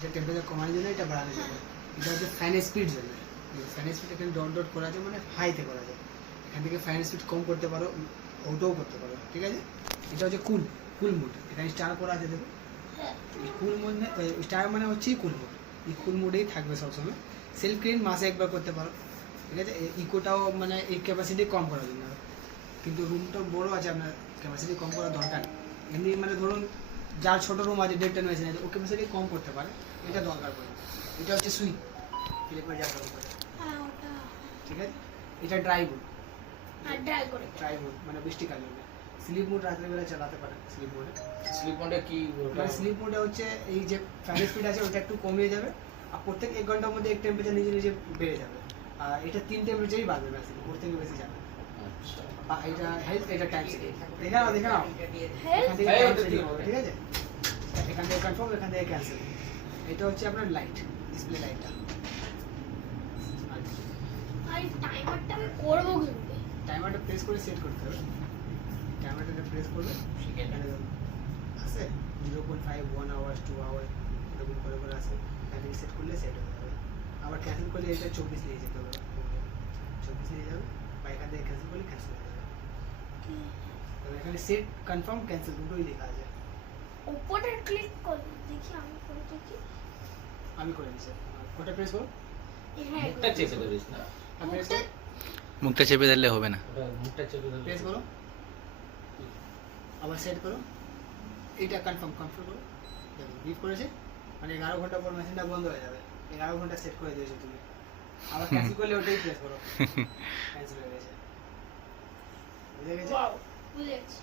Temperature কমানোর জন্য এটা বাড়ানো যাবে। এটা হচ্ছে ফ্যান স্পিড জন্য। ফ্যান স্পিড এখানে ডট ডট করা আছে, মানে হাইতে করা যায়। এখান থেকে ফ্যান স্পিড কম করতে পারো, ওটাও করতে পারো, ঠিক আছে। এটা হচ্ছে কুল মোড, এখানে স্টার করা আছে দেখো। এই কুল মোড স্টার মানে হচ্ছে কুল মোড, এই কুল মোডেই থাকবে সবসময়। সেলফ ক্লিন মাসে একবার করতে পারো, ঠিক আছে। ইকোটাও মানে এই ক্যাপাসিটি কম করার জন্য, কিন্তু রুমটা বড় আছে, আপনার ক্যাপাসিটি কম করার দরকার নেই। এমনি মানে ধরুন যার ছোটো রুম আছে 1.5 মেশিন আছে, ও ক্যাপাসিটি কম করতে পারে, এটা দরকার পড়ে। এটা হচ্ছে সুইচ, ফিলিপের যা কাজ করে, ঠিক আছে। এটা ড্রাই মোড, ড্রাই মোড মানে বৃষ্টিকালে। স্লিপ মোড রাত্রেবেলা চালাতে পারে। স্লিপ মোডে কি স্লিপ মোডে হচ্ছে এই যে ফ্যান স্পিড আছে ওটা একটু কমিয়ে যাবে, আর প্রত্যেক 1 ঘন্টার মধ্যে এক টেম্পারেচার নিজে নিজে বেড়ে যাবে। আর এটা 3 টেম্পারেচারই বাড়বে ম্যাক্সিমাম, ওর থেকে বেশি যাবে। আর এটা হেলথ, এটা টাইম দেখে নাও এখান থেকে cancel হবে, ঠিক আছে। এখান থেকে কনফার্ম, এখান থেকে ক্যান্সেল। এটা হচ্ছে আপনার লাইট, ডিসপ্লে লাইটটা। টাইমারটা প্রেস করে সেট করতে হবে। টাইমারটা প্রেস করবে, সেখানে আছে 0.5, 1 আওয়ার, 2 আওয়ার এরকম করে করে আছে। এখানে সেট করলে সেট হয়ে যাবে। আবার ক্যান্সেল করলে এটা 24 নিয়ে যেতে হবে, 24 নিয়ে যাবে। বা এখান থেকে ক্যান্সেল করলে ক্যান্সেল হয়ে যাবে। তবে এখানে সেট, কনফার্ম, ক্যান্সেল দুটোই লেখা আছে। উপরে ক্লিক করে দেখি, আমি করে দেখি। আমি করে দিচ্ছি, ওটা প্রেস করো। হ্যাঁ, মুখটা চেপে ধরিস না, প্রেস করো, মুখটা চেপে ধরলে হবে না। ওটা মুখটা চেপে ধরে প্রেস করো, আবার সেট করো। এইটা কনফার্ম করো। দেখো বিপ করেছে, মানে 11 ঘন্টা পর মেশিনটা বন্ধ হয়ে যাবে। 11 ঘন্টা সেট করে দিয়েছো তুমি। আবার ক্যান্সেল করলে ওটাই প্রেস করো, ক্যান্সেল হয়ে গেছে। বুঝে গেছে? ওয়াও, বুঝেছি।